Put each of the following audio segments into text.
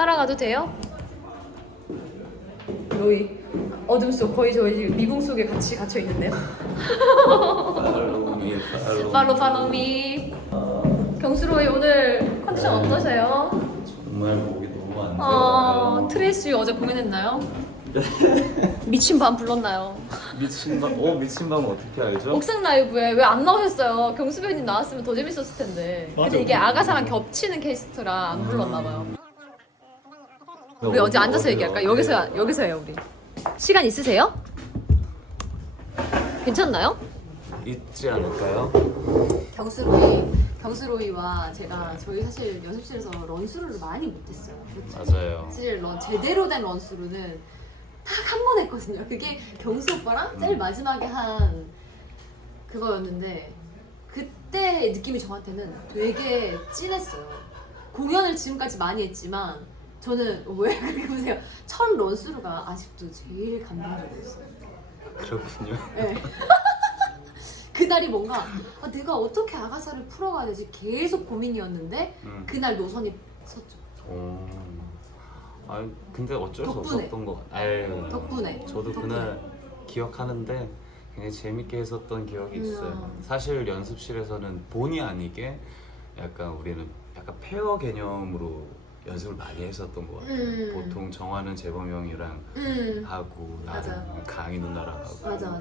따라가도 돼요? 로이 어둠 속 거의 저희 미궁 속에 같이 갇혀 있는데요. 팔로우 미. 경수로이 오늘 컨디션 어떠세요? 정말 목이 너무 안 좋아요. 트레이스 어제 공연했나요? 미친 밤 불렀나요? 미친 밤 어떻게 알죠? 옥상 라이브에 왜 안 나오셨어요? 경수 배우님 나왔으면 더 재밌었을 텐데. 근데 이게 아가사랑 겹치는 캐스트라 안 불렀나봐요. 우리 어디 앉아서 얘기할까? 여기서 해요 우리. 시간 있으세요? 괜찮나요? 있지 않을까요? 경수로이와 제가 저희 사실 연습실에서 런스루를 많이 못했어요. 맞아요. 사실 제대로 된 런스루는 딱 한 번 했거든요. 그게 경수 오빠랑 제일 마지막에 한 그거였는데 그때 느낌이 저한테는 되게 진했어요. 공연을 지금까지 많이 했지만 저는 왜 그렇게 보세요? 첫 런스루가 아직도 제일 감동적이었어요. 그렇군요. 네. 그날이 뭔가 내가 어떻게 아가사를 풀어가야 되지 계속 고민이었는데 그날 노선이 섰죠. 근데 어쩔 수 덕분에. 없었던 것 같아요. 덕분에. 저도 그날 기억하는데 굉장히 재밌게 했었던 기억이 있어요. 사실 연습실에서는 본의 아니게 약간 우리는 약간 페어 개념으로 연습을 많이 했었던 것 같아요. 보통 정화는 재범 형이랑 하고 나는 맞아. 강희 누나랑 하고 맞아.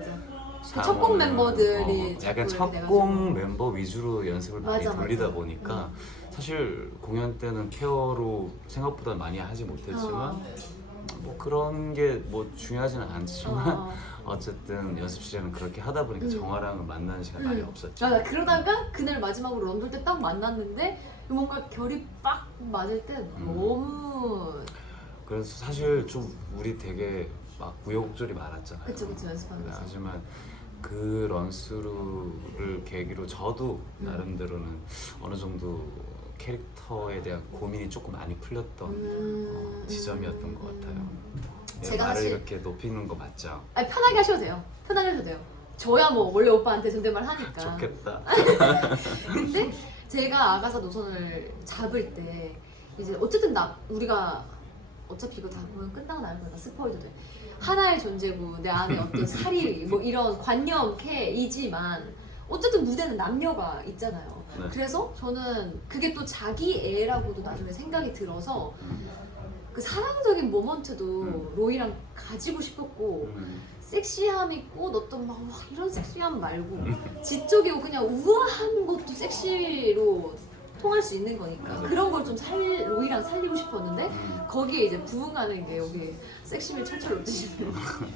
첫곡 멤버들이 약간 자꾸 첫곡 멤버 위주로 연습을 많이 맞아. 돌리다 보니까 사실 공연 때는 케어로 생각보다 많이 하지 못했지만 뭐 그런 게 뭐 중요하지는 않지만 어쨌든 연습실에는 그렇게 하다 보니까 정화랑은 만나는 시간 많이 없었죠. 그러다가 그날 마지막으로 런돌 때 딱 만났는데 뭔가 결이 빡 맞을 때 너무 그래서 사실 좀 우리 되게 막 우여곡절이 많았잖아요. 그쵸 연습하면서. 하지만 그 런스루를 계기로 저도 나름대로는 어느 정도 캐릭터에 대한 고민이 조금 많이 풀렸던 지점이었던 것 같아요. 제가 말을 사실- 이렇게 높이는 거 맞죠? 아니 편하게 하셔도 돼요. 편하게 하셔도 돼요. 저야 뭐 원래 오빠한테 존댓말 하니까. 좋겠다. 근데 제가 아가사 노선을 잡을 때 이제 어쨌든 우리가 어차피 이거 다 보면 끝나고 나는 거니까 스포일도 돼. 하나의 존재고 내 안에 어떤 살이 뭐 이런 관념캐이지만 어쨌든 무대는 남녀가 있잖아요. 네. 그래서 저는 그게 또 자기 애라고도 나중에 생각이 들어서 그 사랑적인 모먼트도 로이랑 가지고 싶었고 섹시함 있고 어떤 막 이런 섹시함 말고 지적이고 그냥 우아한 것도 섹시로 통할 수 있는 거니까 맞아. 그런 걸 좀 로이랑 살리고 싶었는데 거기에 이제 부응하는 게 여기 섹시미 철철 넘치시는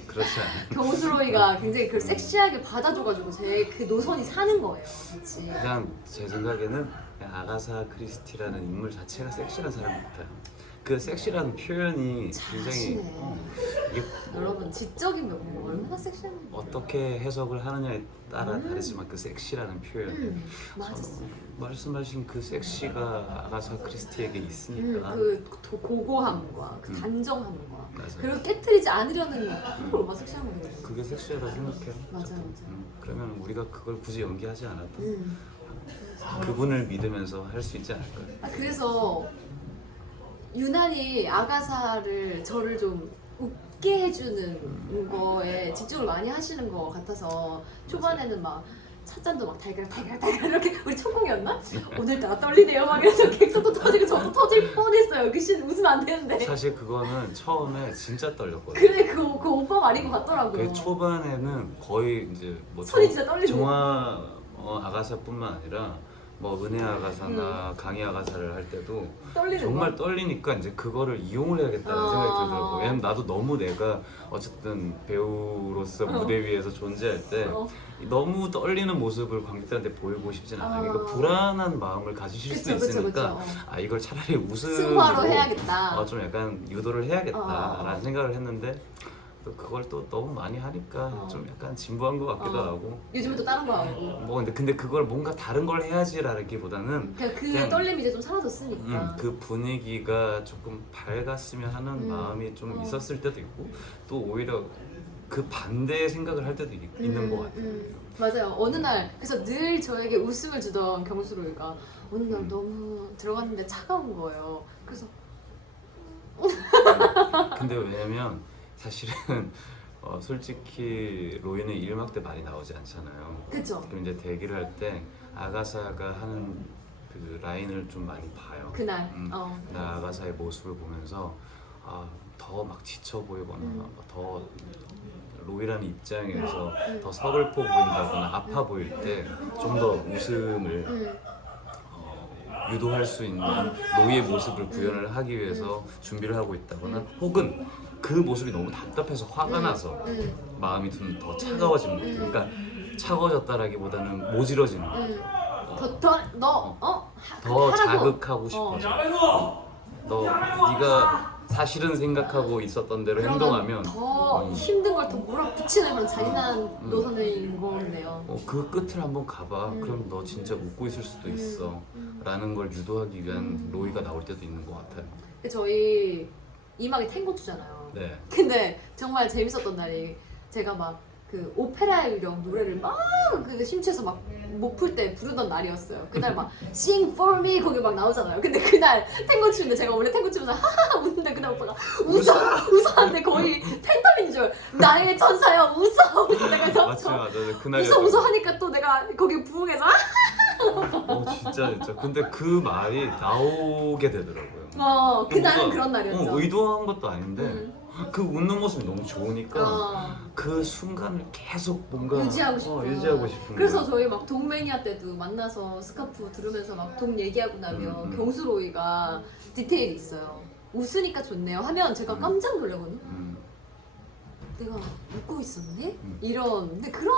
그렇지 않아요. 경수로이가 굉장히 그걸 섹시하게 받아줘가지고 제 그 노선이 사는 거예요. 같이. 그냥 제 생각에는 그냥 아가사 크리스티라는 인물 자체가 섹시한 사람 같아요. 그 섹시라는 표현이 굉장히 잘하시네. 이게 여러분 지적인 면 얼마나 섹시한 어떻게 해석을 하느냐에 따라 다르지만 그 섹시라는 표현 맞았어. 말씀하신 그 섹시가 아가사 크리스티에게 있으니까 그 고고함과 그 단정함과 맞아요. 그리고 깨트리지 않으려는 그걸 얼마나 섹시한 거예요. 그게 섹시하다 생각해요. 맞아, 저도. 맞아. 그러면 우리가 그걸 굳이 연기하지 않아도 음. 그분을 믿으면서 할 수 있지 않을까요? 그래서 유난히 아가사를 저를 좀 웃게 해주는 거에 집중을 많이 하시는 것 같아서 초반에는 막 찻잔도 막 달걀 이렇게 우리 첫 공이었나? 오늘따라 떨리네요 막 이래서 객석도 터지고 저도 터질 뻔했어요. 그 씬 웃으면 안 되는데 사실 그거는 처음에 진짜 떨렸거든요. 그래 그 오빠 말인 것 같더라고요. 그 초반에는 거의 이제 뭐 손이 진짜 떨리고. 정화 아가사뿐만 아니라 뭐 은혜 아가사나 강희 아가사를 할 때도 떨리는 정말 거. 떨리니까 이제 그거를 이용을 해야겠다는 생각이 들더라고. 왜냐면 나도 너무 내가 어쨌든 배우로서 무대 위에서 존재할 때 너무 떨리는 모습을 관객들한테 보이고 싶진 않아요. 그러니까 불안한 마음을 가지실 수 있으니까 이걸 차라리 웃음으로 승화로 해야겠다. 좀 약간 유도를 해야겠다라는 생각을 했는데 또 그걸 또 너무 많이 하니까 좀 약간 진부한 것 같기도 하고 요즘은 또 다른 거 하고 뭐 근데 그걸 뭔가 다른 걸 해야지라기보다는 그 떨림이 이제 좀 사라졌으니까 그 분위기가 조금 밝았으면 하는 마음이 좀 있었을 때도 있고 또 오히려 그 반대의 생각을 할 때도 있는 것 같아요. 맞아요. 어느 날 그래서 늘 저에게 웃음을 주던 경수로이가 어느 날 너무 들어갔는데 차가운 거예요. 그래서 근데 왜냐면 사실은 솔직히 로이는 1막 때 많이 나오지 않잖아요. 그쵸? 그럼 이제 대기를 할 때 아가사가 하는 그 라인을 좀 많이 봐요. 그날. 나 아가사의 모습을 보면서 더 막 지쳐 보이거나 더 로이라는 입장에서 더 서글퍼 보인다거나 아파 보일 때 좀 더 웃음을 유도할 수 있는 로이의 모습을 구현을 하기 위해서 준비를 하고 있다거나 혹은 그 모습이 너무 답답해서 화가 나서 마음이 좀 더 차가워지는 거죠. 그러니까 차가워졌다라기보다는 모질어지는 거죠. 더 자극하고 싶어져. 너 네가 사실은 생각하고 있었던 대로 행동하면 더 힘든 걸 더 몰아붙이는 그런 잔인한 노선인 건데요. 그 끝을 한번 가봐. 그럼 너 진짜 웃고 있을 수도 있어. 라는 걸 유도하기 위한 로이가 나올 때도 있는 것 같아요. 저희 2막이 탱고추잖아요. 네. 근데 정말 재밌었던 날이 제가 막 그 오페라의 유령 노래를 막 그 심취해서 막 못 풀 때 부르던 날이었어요. 그날 막 Sing for me 거기 막 나오잖아요. 근데 그날 탱고 추는데 제가 원래 탱고 추면서 하하하 웃는데 그날 오빠가 웃어 하는데 거의 팬덤인 줄 나의 천사여 웃어 내가 그래서 맞아. 그날 웃어 하니까 또 내가 거기 부흥해서 진짜. 근데 그 말이 나오게 되더라고요. 그날은 뭔가, 그런 날이었죠. 의도한 것도 아닌데 그 웃는 모습이 너무 좋으니까 어. 그 순간을 계속 뭔가 유지하고 싶어. 유지하고 싶은 그래서 거예요. 저희 막 동매니아 때도 만나서 스카프 들으면서 막 동 얘기하고 나면 경수로이가 디테일이 있어요. 웃으니까 좋네요 하면 제가 깜짝 놀라거든요. 내가 웃고 있었네? 이런 근데 그런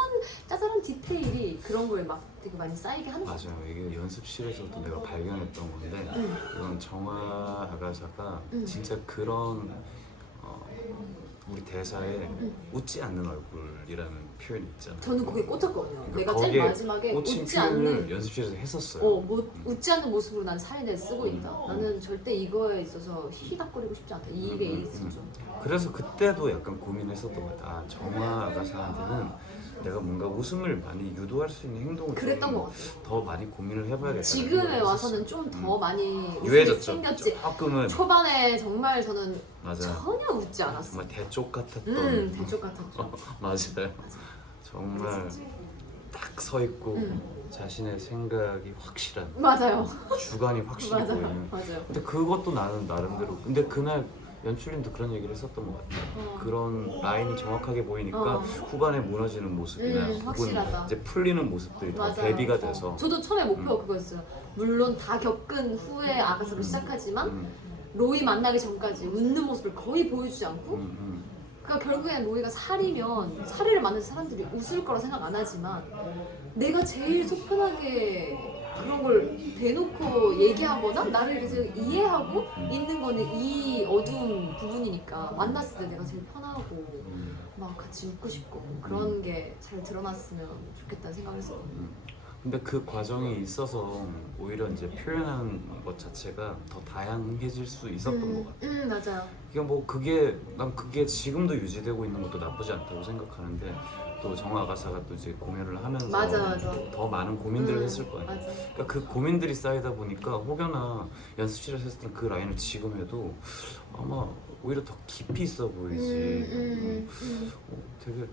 짜잘한 디테일이 그런 거에 막 되게 많이 쌓이게 하는 거 같아요. 맞아요. 이게 연습실에서도 내가 발견했던 건데 이건 정화 아가사가 진짜 그런 우리 대사에 웃지 않는 얼굴이라는 표현이 있잖아요. 저는 그게 꽂혔거든요. 그러니까 내가 제일 거기에 마지막에 꽂힌 웃지 표현을 않는 연습실에서 했었어요. 웃지 않는 모습으로 난 살인을 쓰고 있다. 나는 절대 이거에 있어서 희희닥거리고 싶지 않다. 이게 있었죠. 그래서 그때도 약간 고민했었던 것 같아. 정화 아가사한테는 내가 뭔가 웃음을 많이 유도할 수 있는 행동을 그랬던 좀 것 같아요. 더 많이 고민을 해봐야겠다. 지금에 와서는 좀 더 많이 웃음이 유해졌죠. 생겼지. 조금은 초반에 정말 저는 맞아. 전혀 웃지 않았어. 정말 대쪽 같았던. 대쪽 같았죠. 맞아요. 정말 딱 서 있고 자신의 생각이 확실한 맞아요. 주관이 확실히 보이는. 맞아요. 근데 그것도 나는 나름대로. 근데 그날 연출님도 그런 얘기를 했었던 것 같아요. 그런 라인이 정확하게 보이니까 후반에 무너지는 모습이나 혹은 확실하다. 이제 풀리는 모습들이 더 맞아요. 대비가 돼서. 저도 처음에 목표가 그거였어요. 물론 다 겪은 후에 아가사로 시작하지만 로이 만나기 전까지 웃는 모습을 거의 보여주지 않고 그러니까 결국엔 로이가 살이를 만난 사람들이 웃을 거라 생각 안 하지만 내가 제일 속 편하게 그런 걸 대놓고 얘기하거나 나를 계속 이해하고 있는 거는 이 어두운 부분이니까 만났을 때 내가 제일 편하고 막 같이 웃고 싶고 그런 게 잘 드러났으면 좋겠다는 생각을 했었거든요. 근데 그 과정이 있어서 오히려 이제 표현하는 것 자체가 더 다양해질 수 있었던 것 같아요. 맞아요. 이게 난 그게 지금도 유지되고 있는 것도 나쁘지 않다고 생각하는데 또 정화 아가사가 또 이제 공연을 하면서 맞아. 더 많은 고민들을 했을 거예요. 맞아. 그러니까 그 고민들이 쌓이다 보니까 혹여나 연습실에서 했던 그 라인을 지금 해도 아마 오히려 더 깊이 있어 보이지. 되게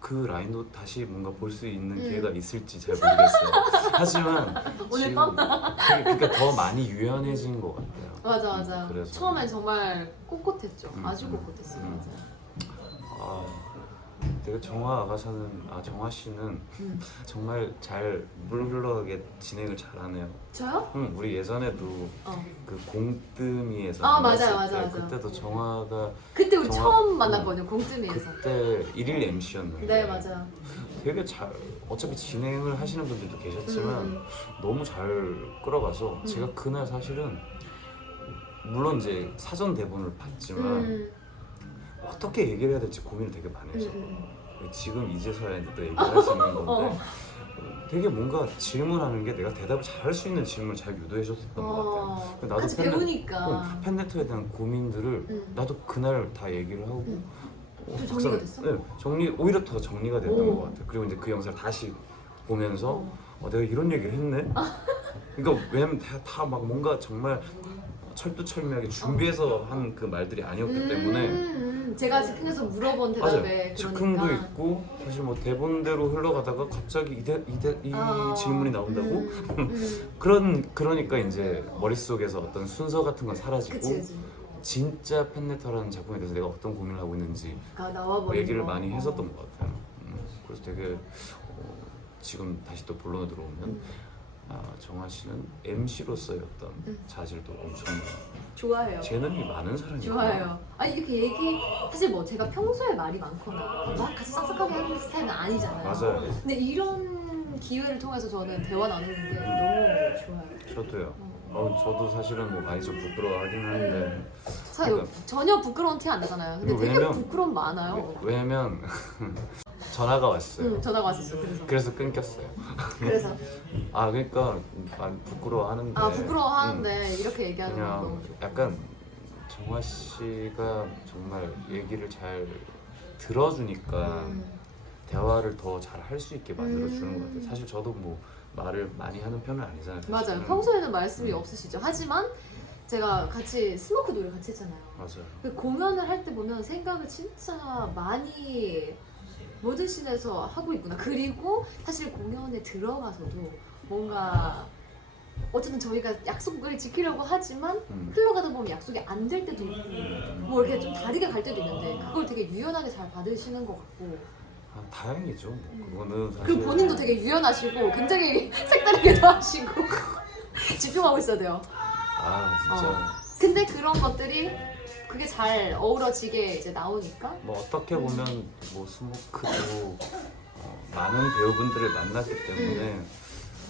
그 라인도 다시 뭔가 볼 수 있는 기회가 있을지 잘 모르겠어요. 하지만 오늘 지금 그러니까 더 많이 유연해진 것 같아요. 맞아. 그래서 처음엔 정말 꼿꼿했죠. 아주 꼿꼿했어요. 아, 되게 정화 씨는 정말 잘 물 흘러가게 진행을 잘하네요. 저요? 우리 예전에도 그 공뜸이에서 맞아요. 그때도 정화가 그때 우리 정화- 처음 만났거든요. 공쯤이에서. 그때 1일 MC였는데 네, 맞아요. 되게 잘 어차피 진행을 하시는 분들도 계셨지만 너무 잘 끌어가서 제가 그날 사실은 물론 이제 사전 대본을 봤지만 어떻게 얘기를 해야 될지 고민을 되게 많이 했어요. 지금 이제서야 이제 또 얘기를 할 수 있는 건데 되게 뭔가 질문하는 게 내가 대답을 잘 할 수 있는 질문을 잘 유도해 줬던 것 같아요. 나도 같이 배우니까. 팬레터에 대한 고민들을 나도 그날 다 얘기를 하고 좀 정리가 됐어? 네, 오히려 더 정리가 됐던 것 같아요. 그리고 이제 그 영상을 다시 보면서 내가 이런 얘기를 했네? 그러니까 왜냐면 다 막 뭔가 정말 철두철미하게 준비해서 한 그 말들이 아니었기 때문에 제가 즉흥해서 물어본 맞아요. 대답에 즉흥도 그러니까. 있고 사실 뭐 대본대로 흘러가다가 갑자기 이 질문이 나온다고 그러니까 이제 머릿속에서 어떤 순서 같은 건 사라지고 그치. 진짜 팬레터라는 작품에 대해서 내가 어떤 고민을 하고 있는지 나와버린 얘기를 거. 많이 했었던 것 같아요. 그래서 되게 지금 다시 또 본론으로 들어오면 정아 씨는 MC로서의 어떤 자질도 엄청 좋아해요. 재능이 많은 사람이에요. 좋아요. 아니 이렇게 사실 뭐 제가 평소에 말이 많거나 막 같이 싹싹하게 하는 스타일은 아니잖아요. 맞아요. 근데 이런 기회를 통해서 저는 대화 나누는 게 너무 좋아요. 저도요. 저도 사실은 뭐 많이 좀 부끄러워하긴 하는데 사실 그러니까- 전혀 부끄러운 티 안 나잖아요. 근데 되게 왜냐면- 부끄러움 많아요. 왜냐면 전화가 왔어요. 전화가 왔었어. 그래서 끊겼어요. 그래서 그러니까 많이 부끄러워하는데 부끄러워하는데 이렇게 얘기하는 건 그냥 너무 좋고. 약간 정화 씨가 정말 얘기를 잘 들어주니까 대화를 더 잘 할 수 있게 만들어주는 것 같아요. 사실 저도 뭐 말을 많이 하는 편은 아니잖아요. 맞아요. 사실은. 평소에는 말씀이 없으시죠. 하지만 제가 같이 스모크 노래 같이 했잖아요. 맞아요. 그 공연을 할 때 보면 생각을 진짜 많이 모든 씬에서 하고 있구나. 그리고 사실 공연에 들어가서도 뭔가 어쨌든 저희가 약속을 지키려고 하지만 흘러가다 보면 약속이 안 될 때도 있고 뭐 이렇게 좀 다르게 갈 때도 있는데 그걸 되게 유연하게 잘 받으시는 것 같고 다행이죠. 뭐 그거는 사실 그리고 본인도 되게 유연하시고 굉장히 색다르게도 하시고 집중하고 있어야 돼요. 진짜 근데 그런 것들이 그게 잘 어우러지게 이제 나오니까 뭐 어떻게 보면 뭐 스모크도 많은 배우분들을 만났기 때문에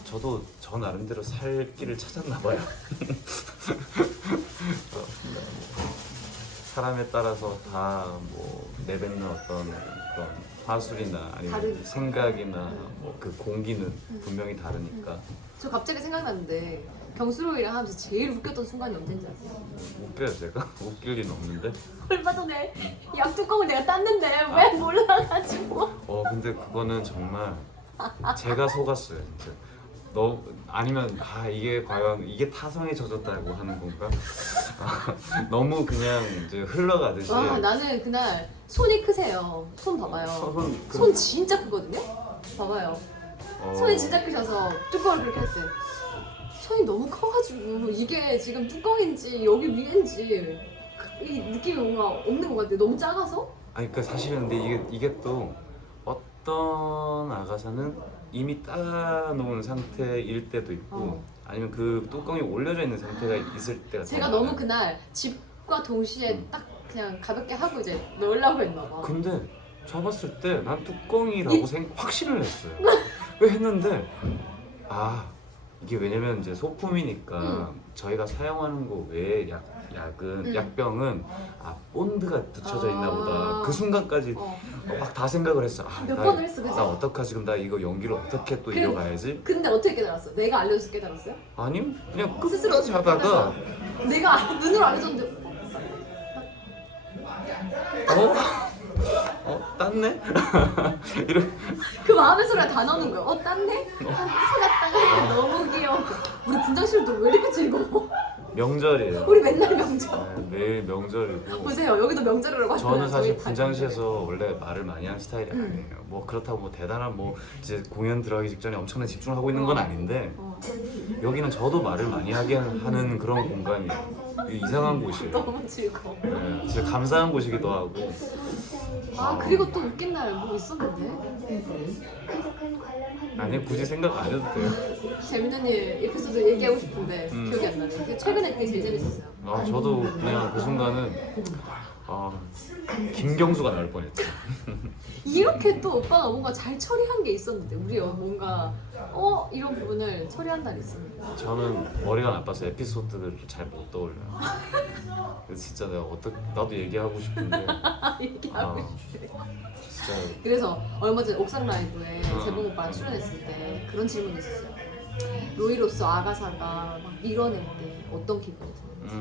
저도 저 나름대로 살 길을 찾았나 봐요. 사람에 따라서 다 뭐 내뱉는 어떤 그런 화술이나 아니면 다르죠. 생각이나 뭐 그 공기는 분명히 다르니까. 저 갑자기 생각났는데 경수로이랑 하면서 제일 웃겼던 순간이 언제인지 아세요? 웃겨요 제가? 웃길 리는 없는데. 얼마 전에 약뚜껑을 내가 땄는데 왜 몰라가지고 근데 그거는 정말 제가 속았어요 진짜. 아니면 이게 과연 이게 타성에 젖었다고 하는 건가? 너무 그냥 이제 흘러가듯이. 나는 그날 손이 크세요. 손 봐봐요. 손 진짜 크거든요? 봐봐요. 손이 진짜 크셔서 뚜껑을 그렇게 했대. 손이 너무 커가지고 이게 지금 뚜껑인지 여기 위인지 이 느낌이 뭔가 없는 것 같아. 너무 작아서? 그러니까 사실은 근데 이게 또 어떤 아가사는 이미 따놓은 상태일 때도 있고 아니면 그 뚜껑이 올려져 있는 상태가 있을 때가 제가 더 너무 많아요. 그날 집과 동시에 딱 그냥 가볍게 하고 이제 넣으려고 했나 봐. 근데 잡았을 때 난 뚜껑이라고 확신을 했어요. 왜 했는데 이게 왜냐면 이제 소품이니까 저희가 사용하는 거 외에 약병은 본드가 붙여져 있나 보다. 그 순간까지 막 다 생각을 했어. 몇 번을 했어, 그치? 나 어떡하지? 그럼 나 이거 연기를 어떻게 또 이어가야지? 근데 어떻게 깨달았어? 내가 알려줘서 깨달았어요? 아니 그냥 스스로 끝까지 하다가 내가 눈으로 알려줬는데 땄네? 이런 그 마음의 소리가 다 나오는 거야. 땄네? 속았다. 너무 귀여워. 우리 분장실도 왜 이렇게 즐거워? 명절이에요. 우리 맨날 명절. 매일 명절이고. 보세요. 여기도 명절이라고 하잖아요. 저는 사실 저희 다 분장실에서 원래 말을 많이 하는 스타일이 아니에요. 뭐 그렇다고 뭐 대단한 뭐 이제 공연 들어가기 직전에 엄청나게 집중을 하고 있는 건 아닌데 여기는 저도 말을 많이 하게 하는 그런 공간이에요. 이상한 곳이에요. 너무 즐거워. 네, 진짜 감사한 곳이기도 하고. 그리고 또 웃긴 날 뭐 있었는데? 아니 굳이 생각 안 해도 돼요. 재밌는 일 에피소드 얘기하고 싶은데 기억이 안 나네. 최근에 그게 제일 재밌었어요. 저도 그냥 그 순간은 김경수가 나올 뻔했죠. 이렇게 또 오빠가 뭔가 잘 처리한 게 있었는데 우리 뭔가 이런 부분을 처리한 날이 있었는데 저는 머리가 나빠서 에피소드를 잘 못 떠올려요. 그래서 진짜 나도 얘기하고 싶은데 얘기하고 싶은데 진짜 그래서 얼마 전에 옥상 라이브에 재봉 오빠랑 출연했을 때 그런 질문이 있었어요. 로이로서 아가사가 막 밀어낼 때 어떤 기분이 드는지.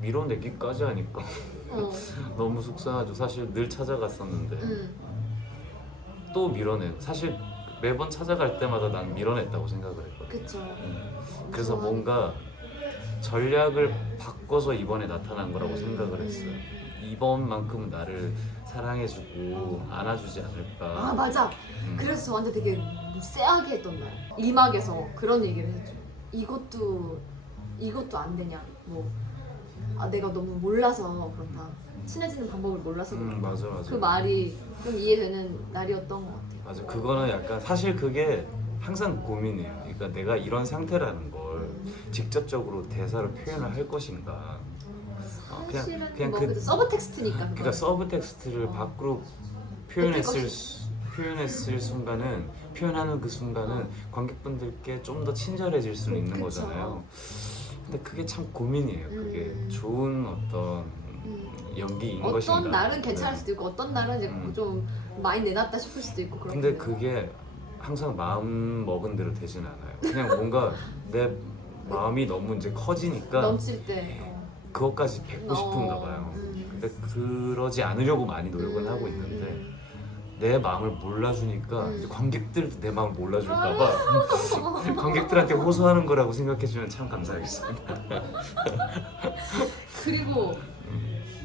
밀어내기까지 하니까 어. 너무 속상하죠. 사실 늘 찾아갔었는데 또 밀어내. 사실 매번 찾아갈 때마다 난 밀어냈다고 생각을 했거든. 그쵸. 그래서 좋아하니까. 뭔가 전략을 바꿔서 이번에 나타난 거라고 생각을 했어요. 이번만큼은 나를 사랑해주고 안아주지 않을까. 아 맞아. 음. 그래서 저 완전 되게 쎄하게 했던 날. 이막에서 그런 얘기를 했죠. 이것도 안 되냐. 뭐 내가 너무 몰라서 그렇다. 친해지는 방법을 몰라서 그렇다. 맞아 맞아. 그 말이 좀 이해되는 날이었던 것 같아요. 맞아. 그거는 약간 사실 그게 항상 고민이에요. 그러니까 내가 이런 상태라는 걸 직접적으로 대사로 표현을 할 것인가. 사실은 그냥 뭐 그- 그래도 서브 텍스트니까. 그러니까 서브 텍스트를 밖으로 표현했을 순간은 표현하는 그 순간은 관객분들께 좀 더 친절해질 수는 있는 그쵸. 거잖아요. 근데 그게 참 고민이에요. 그게 좋은 어떤 연기인 것인가. 어떤 날은 괜찮을 수도 있고 어떤 날은 이제 좀 많이 내놨다 싶을 수도 있고 그런. 근데 그게 항상 마음 먹은 대로 되진 않아요. 그냥 뭔가 내 마음이 너무 이제 커지니까 넘칠 때. 그것까지 뱉고 싶은가 봐요. 근데 그러지 않으려고 많이 노력은 하고 있는데 내 마음을 몰라주니까 이제 관객들도 내 마음을 몰라줄까 봐 관객들한테 호소하는 거라고 생각해주면 참 감사하겠습니다. 그리고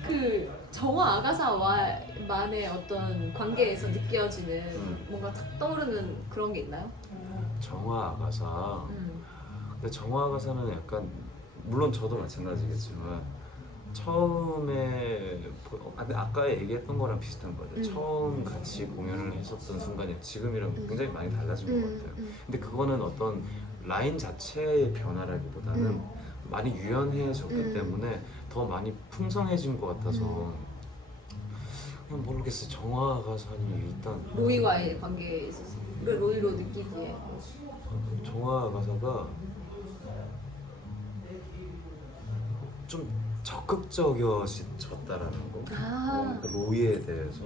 그 정화 아가사와만의 어떤 관계에서 느껴지는 뭔가 탁 떠오르는 그런 게 있나요? 정화 아가사. 근데 정화 아가사는 약간 물론 저도 마찬가지겠지만 처음에 아까 얘기했던 거랑 비슷한 거죠. 처음 같이 공연을 했었던 순간이 지금이랑 굉장히 많이 달라진 것 같아요. 근데 그거는 어떤 라인 자체의 변화라기보다는 많이 유연해졌기 때문에 더 많이 풍성해진 것 같아서 그냥 모르겠어요. 정화 아가사는 일단 로이와의 관계에 있어서 로이로 느끼기에. 정화 아가사가 좀 적극적이어졌다라는 거. 아. 그 로이에 대해서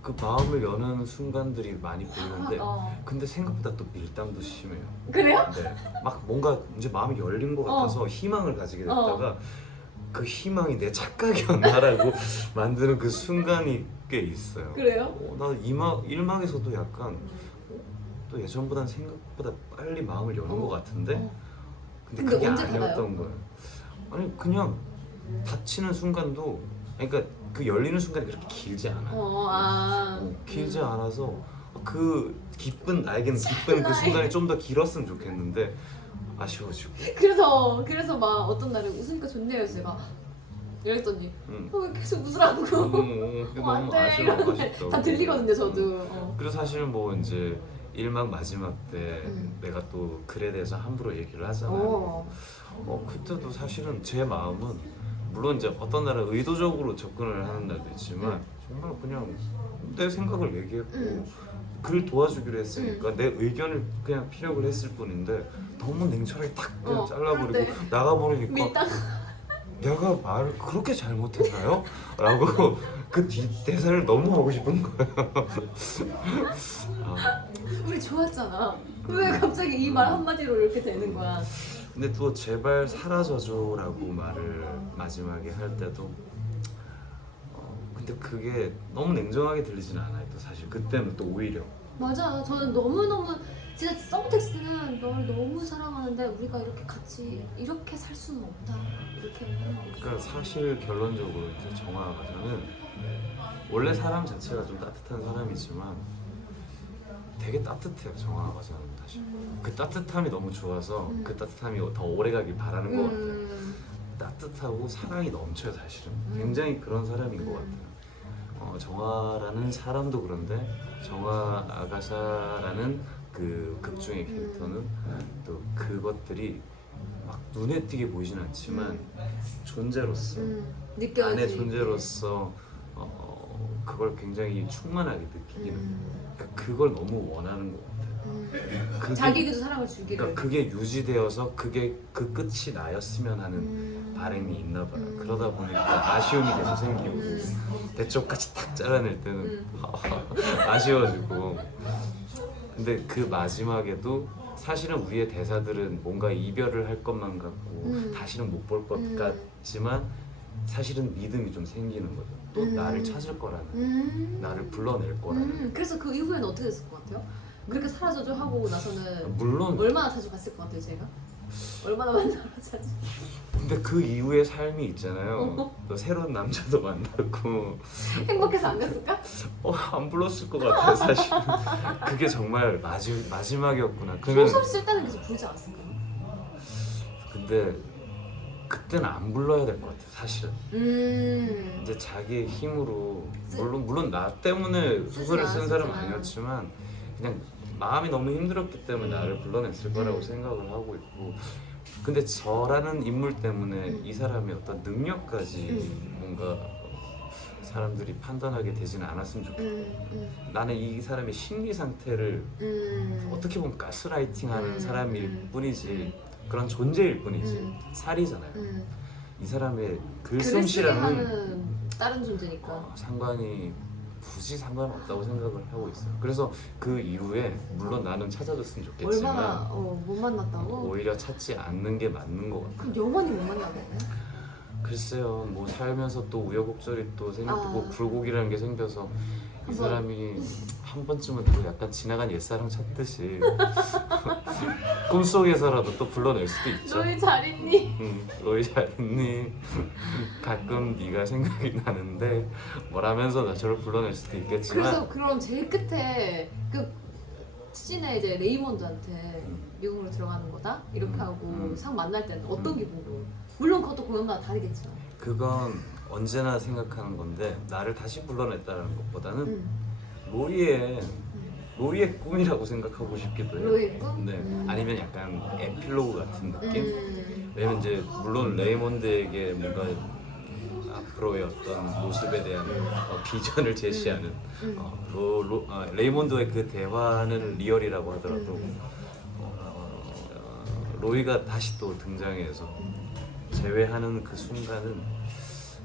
그 마음을 여는 순간들이 많이 보이는데 근데 생각보다 또 밀당도 심해요. 그래요? 네. 막 뭔가 이제 마음이 열린 것 같아서 희망을 가지게 됐다가 그 희망이 내 착각이었나라고 만드는 그 순간이 꽤 있어요. 그래요? 나 1막에서도 약간 또 예전보다는 생각보다 빨리 마음을 여는 것 같은데 근데 근데 그게 언제 아니었던 닫아요? 거예요. 아니 그냥 닫히는 순간도 그러니까 그 열리는 순간이 그렇게 길지 않아요. 길지 않아서 그 기쁜 나에게는 기쁜 그 순간이 좀 더 길었으면 좋겠는데 아쉬워지고. 그래서 막 어떤 날은 웃으니까 좋네요 제가 이랬더니 응. 왜 계속 웃으라고. 너무 안 돼. 아쉬워. 이러는데 다 들리거든요 저도. 그래서 사실은 뭐 이제 1막 마지막 때 내가 또 글에 대해서 함부로 얘기를 하잖아요. 그때도 사실은 제 마음은 물론 이제 어떤 날은 의도적으로 접근을 하는 날도 있지만 정말 그냥 내 생각을 얘기했고 글 도와주기로 했으니까 내 의견을 그냥 피력을 했을 뿐인데 너무 냉철하게 탁 그냥 잘라버리고 네. 나가버리니까 밀당. 내가 말을 그렇게 잘못했나요? 라고 그 뒷대사를 너무 하고 싶은 거예요. 우리 좋았잖아. 왜 갑자기 이 말 한마디로 이렇게 되는 거야? 근데 또 제발 사라져줘라고 말을 마지막에 할 때도 근데 그게 너무 냉정하게 들리진 않아요. 또 사실 그때는 또 오히려 맞아. 저는 너무너무 진짜 서브텍스트는 너를 너무 사랑하는데 우리가 이렇게 같이 이렇게 살 수는 없다. 이렇게 하는 거죠. 그러니까 사실 결론적으로 이제 정화가 저는 원래 사람 자체가 좀 따뜻한 사람이지만 되게 따뜻해요. 정화가 저는 사실 그 따뜻함이 너무 좋아서 그 따뜻함이 더 오래가길 바라는 것 같아요. 따뜻하고 사랑이 넘쳐요. 사실은 굉장히 그런 사람인 것 같아요. 정화라는 사람도 그런데 정화 아가사라는 그 극중의 캐릭터는 또 그것들이 막 눈에 띄게 보이진 않지만 존재로서 안의 존재로서 그걸 굉장히 충만하게 느끼기는 그걸 너무 원하는 것 같아요. 자기에게도 사랑을 주기를. 그러니까 그게 유지되어서 그게 그 끝이 나였으면 하는 바람이 있나 봐요. 그러다 보니까 아쉬움이 계속 생기고 대쪽까지 탁 잘라낼 때는 아쉬워지고 근데 그 마지막에도 사실은 우리의 대사들은 뭔가 이별을 할 것만 같고 다시는 못 볼 것 같지만 사실은 믿음이 좀 생기는 거죠. 또 나를 찾을 거라는 나를 불러낼 거라는 그래서 그 이후에는 어떻게 됐을 것 같아요? 그렇게 사라져줘 하고 나서는 물론 얼마나 자주 갔을 것 같아요 제가? 얼마나 만나러 자주. 근데 그 이후의 삶이 있잖아요. 또 새로운 남자도 만나고 행복해서 안 갔을까? 안 불렀을 것 같아요 사실. 그게 정말 마지막이었구나. 그러면 소설 쓸 때는 계속 부르지 않았을까요? 근데 그때는 안 불러야 될 것 같아 사실은. 이제 자기의 힘으로 물론 나 때문에 소설을 쓴 사람은 않았었지만. 아니었지만 그냥 마음이 너무 힘들었기 때문에 나를 불러냈을 거라고 생각을 하고 있고. 근데 저라는 인물 때문에 이 사람의 어떤 능력까지 뭔가 사람들이 판단하게 되지는 않았으면 좋겠고, 나는 이 사람의 심리 상태를 어떻게 보면 가스라이팅하는 사람일 뿐이지, 그런 존재일 뿐이지 살이잖아요. 이 사람의 글솜씨랑은 하는 다른 존재니까. 상관이 굳이 상관없다고 생각을 하고 있어요. 그래서 그 이후에 물론 나는 찾아줬으면 좋겠지만 얼마나 못 만났다고? 오히려 찾지 않는 게 맞는 것 같아요. 그럼 영원히 못 만나겠네? 글쎄요, 뭐 살면서 또 우여곡절이 또 생기고 아. 굴곡이라는 게 생겨서 이 한번. 사람이 한 번쯤은 또 약간 지나간 옛사랑 찾듯이 꿈속에서라도 또 불러낼 수도 있죠. 너희 잘 있니? 너희 잘 있니? 가끔 네가 생각이 나는데 뭐라면서 나처럼 불러낼 수도 있겠지만. 그래서 그럼 제일 끝에 그 시즌에 이제 레이몬드한테 미국으로 들어가는 거다 이렇게 하고 상 만날 때는 어떤 기분으로? 물론 그것도 공연마다 다르겠죠. 그건 언제나 생각하는 건데, 나를 다시 불러냈다는 것보다는 응. 로이의 꿈이라고 생각하고 싶기도 해요. 로이의 꿈? 네. 아니면 약간 에필로그 같은 느낌? 음. 왜냐면 이제 물론 레이몬드에게 뭔가 앞으로의 어떤 모습에 대한 비전을 제시하는 레이몬드의 그 대화는 리얼이라고 하더라도 로이가 다시 또 등장해서 재회하는 그 순간은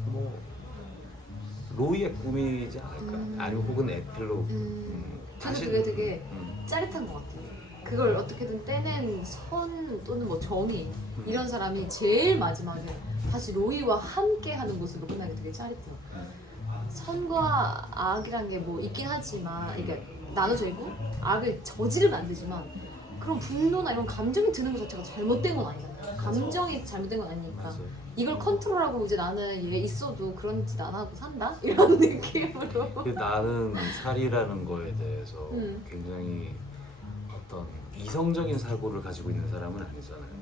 뭐 로이의 꿈이지 않을까? 아니면 혹은 에필로그. 사실 그게 되게 짜릿한 것 같아요. 그걸 어떻게든 떼낸 선 또는 뭐 정의 이런 사람이 제일 마지막에 다시 로이와 함께 하는 모습으로 끝나게 되게 짜릿해요. 선과 악이란 게 뭐 있긴 하지만 이게 나눠져 있고 악을 저지르면 안 되지만 그런 분노나 이런 감정이 드는 것 자체가 잘못된 건 아니잖아요. 감정이 잘못된 건 아니니까 맞아요. 이걸 컨트롤하고 이제 나는 얘 있어도 그런 짓 안 하고 산다? 이런 느낌으로. 그 나는 살이라는 거에 대해서 음. 굉장히 어떤 이성적인 사고를 가지고 있는 사람은 아니잖아요.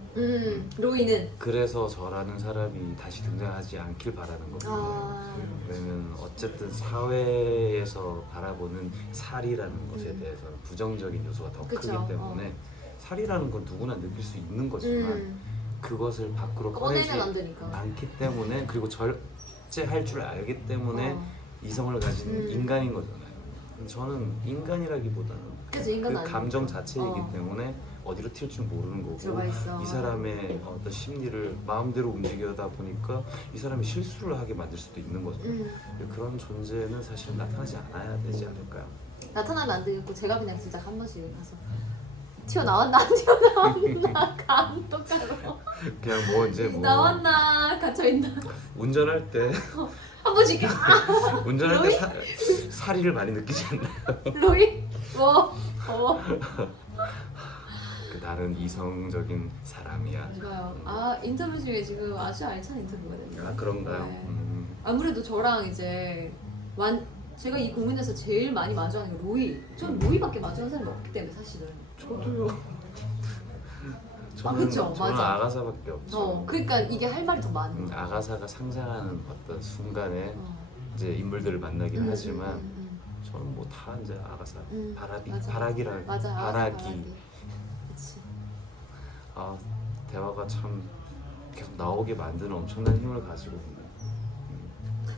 로이는 그래서 저라는 사람이 다시 등장하지 않길 바라는 거거든요. 아, 왜냐면 어쨌든 사회에서 바라보는 살이라는 것에 대해서는 부정적인 요소가 더 그쵸. 크기 때문에 살이라는 건 누구나 느낄 수 있는 거지만 그것을 밖으로 꺼내지 꺼내면 안 되니까. 않기 때문에, 그리고 절제할 줄 알기 때문에 이성을 가진 인간인 거잖아요. 근데 저는 인간이라기보다는 그래서 인간 그 아니니까. 감정 자체이기 때문에 어디로 튈 줄 모르는 거고, 들어가 있어. 이 사람의 어떤 심리를 마음대로 움직여다 보니까 이 사람이 실수를 하게 만들 수도 있는 거죠. 그런 존재는 사실 나타나지 않아야 되지 않을까요? 나타나면 안 되겠고 제가 그냥 진짜 한 번씩 가서 튀어나왔나 안 튀어나왔나 감독하러 그냥 뭐 이제 뭐 나왔나 갇혀있나 운전할 때 한 번씩 이렇게 운전할 때 사리를 많이 느끼지 않나요? 로이 그 나는 이성적인 사람이야. 좋아요. 아 인터뷰 중에 지금 아주 알찬 인터뷰거든요. 아 그런가요? 네. 아무래도 저랑 이제 제가 이 공연에서 제일 많이 마주하는 게 로이. 전 로이밖에 마주하는 사람이 없기 때문에 사실은. 저도요. 그쵸, 저는 맞아. 아가사밖에 없죠. 그러니까 이게 할 말이 더 많은 거야. 아가사가 상상하는 어떤 순간에 이제 인물들을 만나긴 하지만 저는 뭐 다 이제 아가사 맞아. 바라기라 맞아. 바라기. 그치. 아 대화가 참 계속 나오게 만드는 엄청난 힘을 가지고 있네.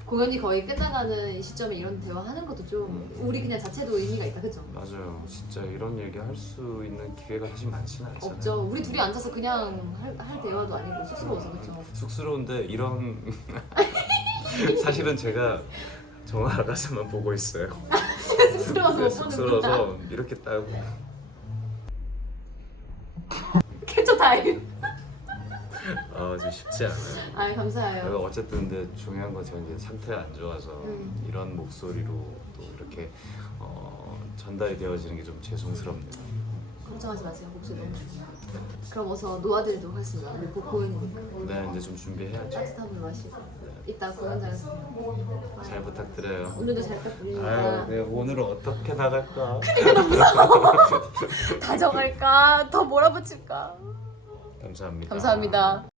공연이 거의 끝나가는 시점에 이런 대화 하는 것도 좀 우리 그냥 자체도 의미가 있다, 그죠? 맞아요. 진짜 이런 얘기 할 수 있는 기회가 사실 많지는 않잖아요. 없죠. 우리 둘이 앉아서 그냥 할 대화도 아니고 쑥스러워서, 그죠? 쑥스러운데 이런 사실은 제가 정아 아가사만 보고 있어요. 쑥스러워서 못 보는구나. 쑥스러워서 이렇게 딱 캡처 타임. 좀 쉽지 않아요. 아 감사해요. 어쨌든 근데 중요한 건 제가 이제 상태가 안 좋아서 이런 목소리로 또 이렇게 전달이 되어지는 게 좀 죄송스럽네요. 걱정하지 마세요. 목소리 너무 좋아요. 그럼 어서 놓아드리도록 하겠습니다. 우리 곧 공연이니까 네, 이제 좀 준비해야죠. 따뜻한 물 마시고 이따 공연장에서 잘 부탁드려요. 오늘도 잘 부탁드립니다. 네, 오늘은 어떻게 나갈까? 다정할까? 더 몰아붙일까? 감사합니다. 감사합니다.